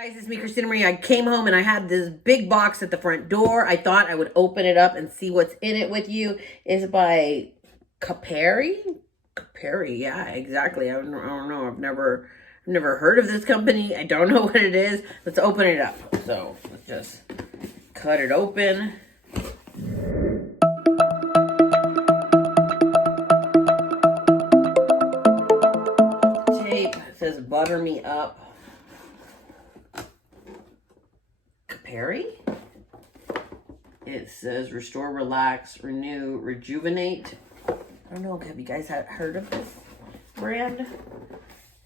Guys, it's me, Christina Marie. I came home and I had this big box at the front door. I thought I would open it up and see what's in it with you. It's by Kopari. Kopari, yeah, exactly. I don't know. I've never heard of this company. I don't know what it is. Let's open it up. So let's just cut it open. Tape. It says butter me up. Kopari. It says restore, relax, renew, rejuvenate. I don't know. Have you guys heard of this brand?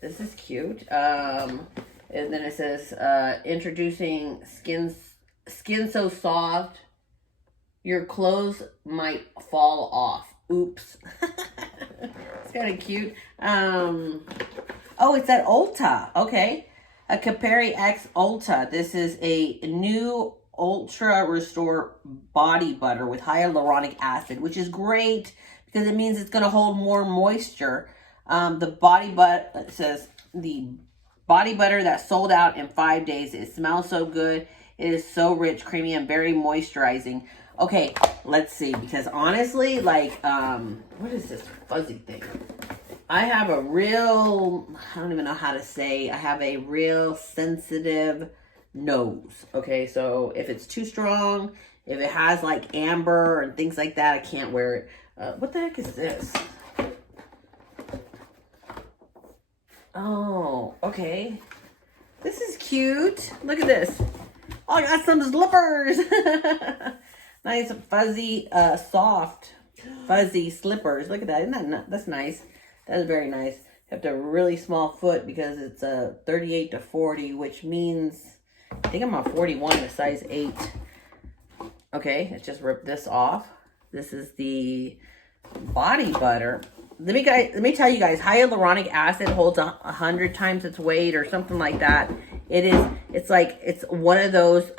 This is cute. And then it says introducing skin so soft your clothes might fall off. Oops. It's kind of cute. Oh, it's at Ulta. Okay. A Kopari X Ulta. This is a new Ultra Restore Body Butter with hyaluronic acid, which is great because it means it's going to hold more moisture. The body butter, it says the body butter that sold out in 5 days. It smells so good. It is so rich, creamy, and very moisturizing. Okay, let's see, because honestly, like, what is this fuzzy thing? I have a real, I don't even know how to say, I have a real sensitive nose. Okay, so if it's too strong, if it has like amber and things like that, I can't wear it. What the heck is this? Oh, okay. This is cute. Look at this. Oh, I got some slippers. Nice, fuzzy, soft, fuzzy slippers. Look at that. Isn't that, that's nice. That is very nice. You have to have a really small foot because it's a 38 to 40, which means, I think I'm a 41, a size 8. Okay, let's just rip this off. This is the body butter. Let me tell you guys, hyaluronic acid holds 100 times its weight or something like that. It's one of those,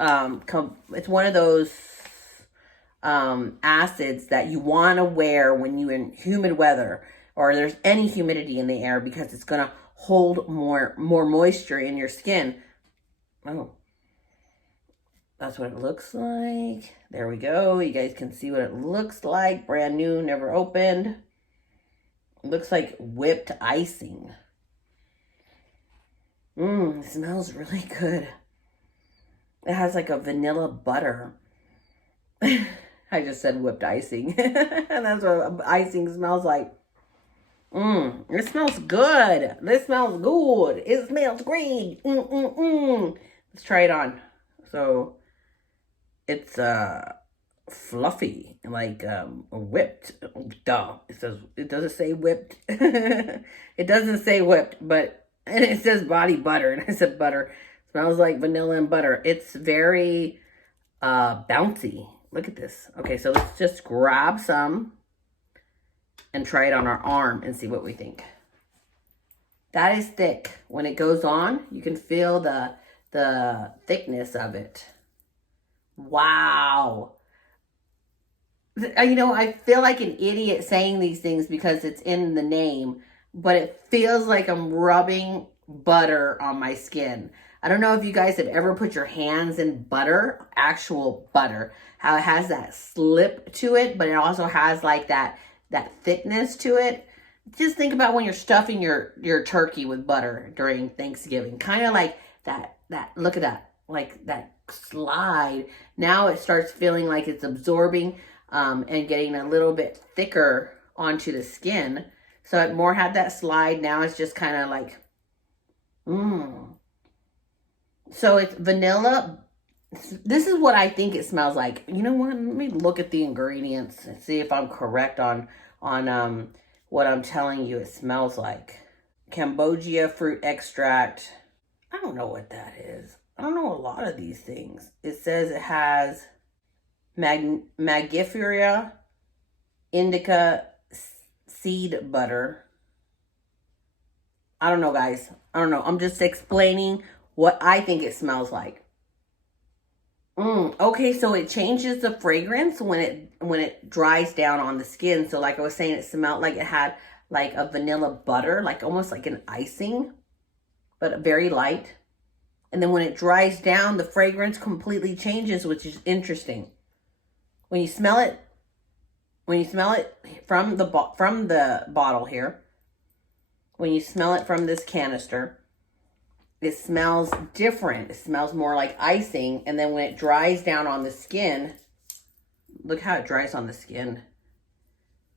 acids that you want to wear when you're in humid weather or there's any humidity in the air because it's going to hold more moisture in your skin. Oh, that's what it looks like. There we go. You guys can see what it looks like. Brand new, never opened. It looks like whipped icing. It smells really good. It has like a vanilla butter. I just said whipped icing. And that's what icing smells like. It smells good. This smells good. It smells great. Let's try it on. So it's fluffy, like whipped. Duh. It doesn't say whipped. It doesn't say whipped, but and it says body butter, and I said butter. It smells like vanilla and butter. It's very bouncy. Look at this. Okay, so let's just grab some and try it on our arm and see what we think. That is thick. When it goes on, you can feel the thickness of it. Wow. You know, I feel like an idiot saying these things because it's in the name, but it feels like I'm rubbing butter on my skin. I don't know if you guys have ever put your hands in butter, actual butter, how it has that slip to it, but it also has like that thickness to it. Just think about when you're stuffing your turkey with butter during Thanksgiving. Kind of like that, look at that, like that slide. Now it starts feeling like it's absorbing and getting a little bit thicker onto the skin. So it more had that slide. Now it's just kind of like, So it's vanilla. This is what I think it smells like. You know what? Let me look at the ingredients and see if I'm correct on what I'm telling you it smells like. Cambogia fruit extract. I don't know what that is. I don't know a lot of these things. It says it has Magnifiera indica seed butter. I don't know, guys. I don't know. I'm just explaining what I think it smells like. Okay, so it changes the fragrance when it dries down on the skin. So like I was saying, it smelled like it had like a vanilla butter, like almost like an icing, but very light. And then when it dries down, the fragrance completely changes, which is interesting. When you smell it from the bottle here, when you smell it from this canister, it smells different. It smells more like icing. And then when it dries down on the skin, look how it dries on the skin.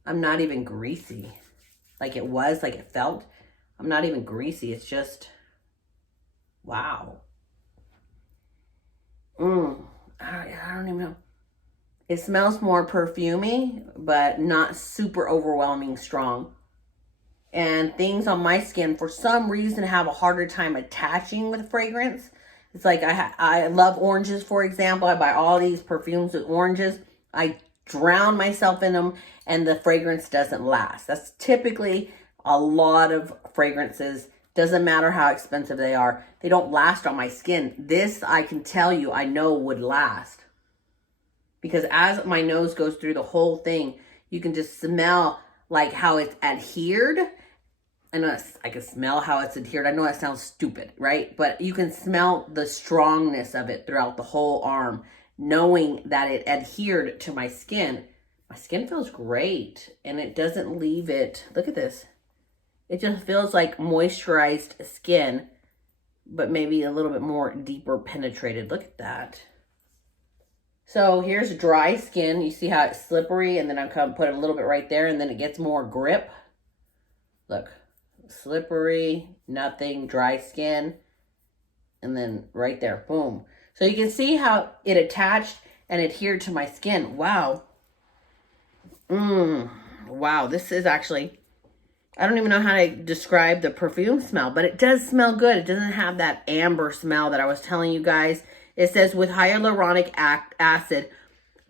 I'm not even greasy. Like it was, like it felt. I'm not even greasy. It's just, wow. I don't even know. It smells more perfumey, but not super overwhelming strong. And things on my skin, for some reason, have a harder time attaching with fragrance. It's like I love oranges, for example. I buy all these perfumes with oranges. I drown myself in them, and the fragrance doesn't last. That's typically a lot of fragrances. Doesn't matter how expensive they are. They don't last on my skin. This, I can tell you, I know would last. Because as my nose goes through the whole thing, you can just smell like how it's adhered. I can smell how it's adhered. I know that sounds stupid, right? But you can smell the strongness of it throughout the whole arm, knowing that it adhered to my skin. My skin feels great, and it doesn't leave it. Look at this. It just feels like moisturized skin, but maybe a little bit more deeper penetrated. Look at that. So here's dry skin. You see how it's slippery, and then I'm going to put a little bit right there, and then it gets more grip. Look, slippery, nothing, dry skin, and then right there, boom. So you can see how it attached and adhered to my skin. Wow. Wow, this is actually, I don't even know how to describe the perfume smell, but it does smell good. It doesn't have that amber smell that I was telling you guys. It says with hyaluronic acid,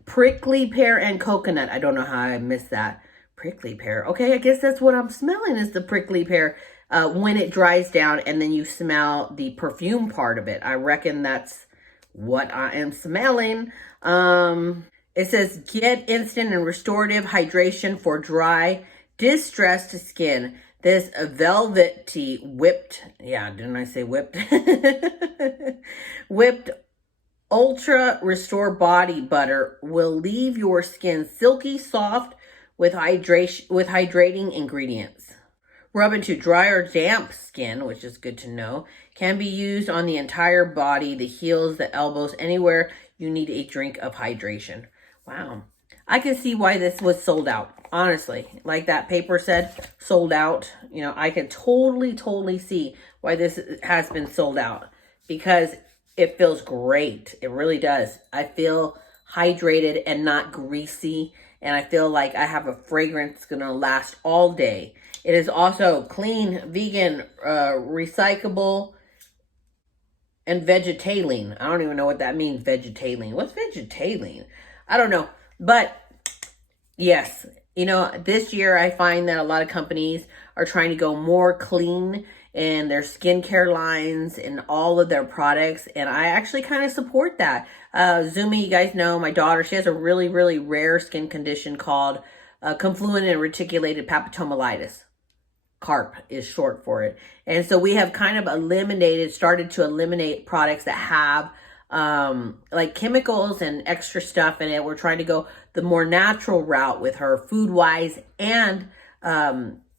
prickly pear and coconut. I don't know how I missed that. Prickly pear. Okay, I guess that's what I'm smelling is the prickly pear when it dries down, and then you smell the perfume part of it. I reckon that's what I am smelling. It says get instant and restorative hydration for dry, distressed skin. This velvety whipped, yeah, didn't I say whipped? Whipped Ultra Restore Body Butter will leave your skin silky soft with hydrating ingredients. Rub into dry or damp skin, which is good to know. Can be used on the entire body, the heels, the elbows, anywhere you need a drink of hydration. Wow. I can see why this was sold out, honestly. Like that paper said, sold out. You know, I can totally see why this has been sold out, because it feels great. It really does. I feel hydrated and not greasy, and I feel like I have a fragrance that's going to last all day. It is also clean, vegan, recyclable, and vegetarian. I don't even know what that means, vegetarian. What's vegetarian? I don't know. But yes, you know, this year I find that a lot of companies are trying to go more clean in their skincare lines and all of their products. And I actually kind of support that. Zumi, you guys know, my daughter, she has a really rare skin condition called confluent and reticulated papitomyelitis. CARP is short for it. And so we have kind of started to eliminate products that have like chemicals and extra stuff in it. We're trying to go the more natural route with her, food-wise, and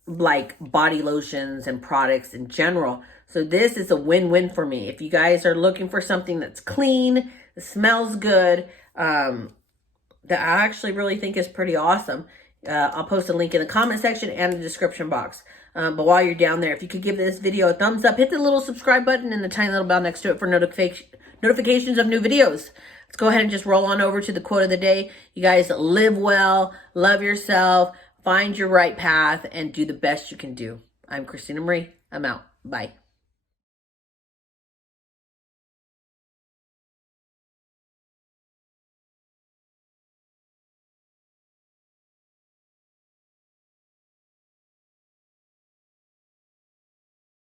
like body lotions and products in general. So this is a win-win for me. If you guys are looking for something that's clean, smells good, that I actually really think is pretty awesome, I'll post a link in the comment section and the description box. But while you're down there, if you could give this video a thumbs up, hit the little subscribe button and the tiny little bell next to it for notifications of new videos. Let's go ahead and just roll on over to the quote of the day. You guys live well, love yourself, find your right path, and do the best you can do. I'm Christina Marie. I'm out. Bye.